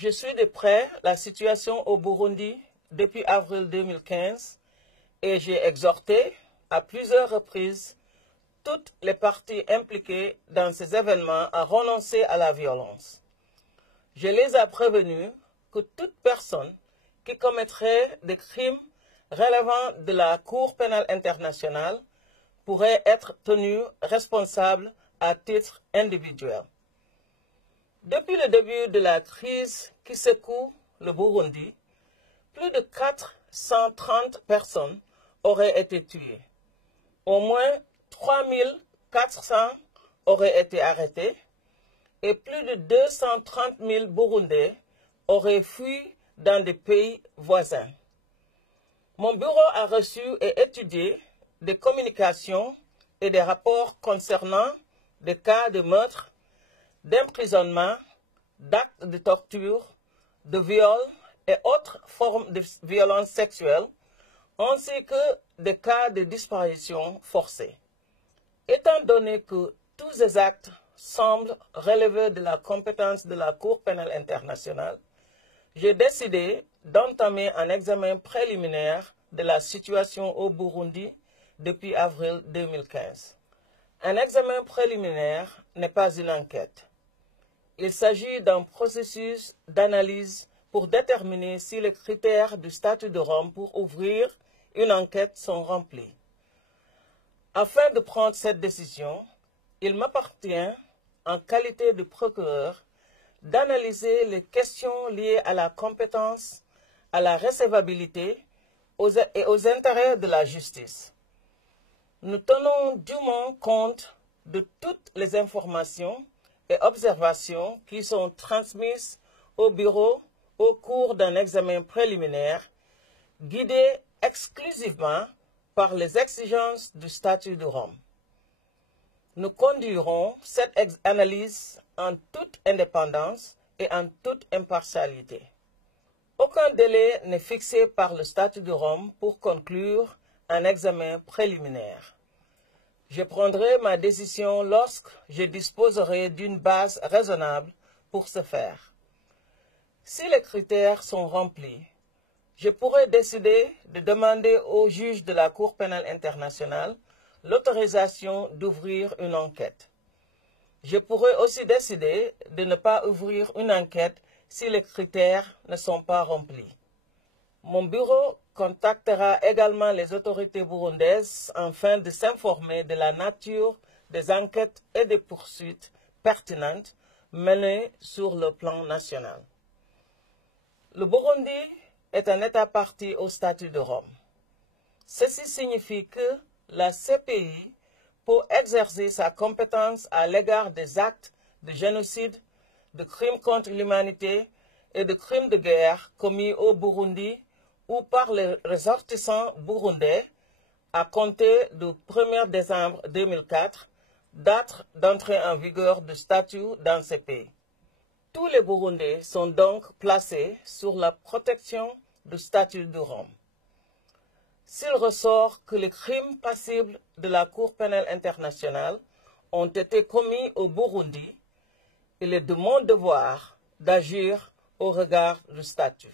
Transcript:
Je suis de près la situation au Burundi depuis avril 2015 et j'ai exhorté à plusieurs reprises toutes les parties impliquées dans ces événements à renoncer à la violence. Je les ai prévenus que toute personne qui commettrait des crimes relevant de la Cour pénale internationale pourrait être tenue responsable à titre individuel. Depuis le début de la crise qui secoue le Burundi, plus de 430 personnes auraient été tuées. Au moins 3400 auraient été arrêtés et plus de 230 000 Burundais auraient fui dans des pays voisins. Mon bureau a reçu et étudié des communications et des rapports concernant des cas de meurtre, d'emprisonnement, d'actes de torture, de viol et autres formes de violence sexuelle, ainsi que des cas de disparition forcée. Étant donné que tous ces actes semblent relever de la compétence de la Cour pénale internationale, j'ai décidé d'entamer un examen préliminaire de la situation au Burundi depuis avril 2015. Un examen préliminaire n'est pas une enquête. Il s'agit d'un processus d'analyse pour déterminer si les critères du statut de Rome pour ouvrir une enquête sont remplis. Afin de prendre cette décision, il m'appartient, en qualité de procureur, d'analyser les questions liées à la compétence, à la recevabilité et aux intérêts de la justice. Nous tenons dûment compte de toutes les informations et observations qui sont transmises au bureau au cours d'un examen préliminaire, guidé exclusivement par les exigences du statut de Rome. Nous conduirons cette analyse en toute indépendance et en toute impartialité. Aucun délai n'est fixé par le statut de Rome pour conclure un examen préliminaire. Je prendrai ma décision lorsque je disposerai d'une base raisonnable pour ce faire. Si les critères sont remplis, je pourrai décider de demander au juge de la Cour pénale internationale l'autorisation d'ouvrir une enquête. Je pourrai aussi décider de ne pas ouvrir une enquête si les critères ne sont pas remplis. Mon bureau contactera également les autorités burundaises afin de s'informer de la nature des enquêtes et des poursuites pertinentes menées sur le plan national. Le Burundi est un État partie au statut de Rome. Ceci signifie que la CPI, pour exercer sa compétence à l'égard des actes de génocide, de crimes contre l'humanité et de crimes de guerre commis au Burundi ou par les ressortissants burundais, à compter du 1er décembre 2004, date d'entrée en vigueur du statut dans ces pays. Tous les Burundais sont donc placés sous la protection du statut de Rome. S'il ressort que les crimes passibles de la Cour pénale internationale ont été commis au Burundi, il est de mon devoir d'agir au regard du statut.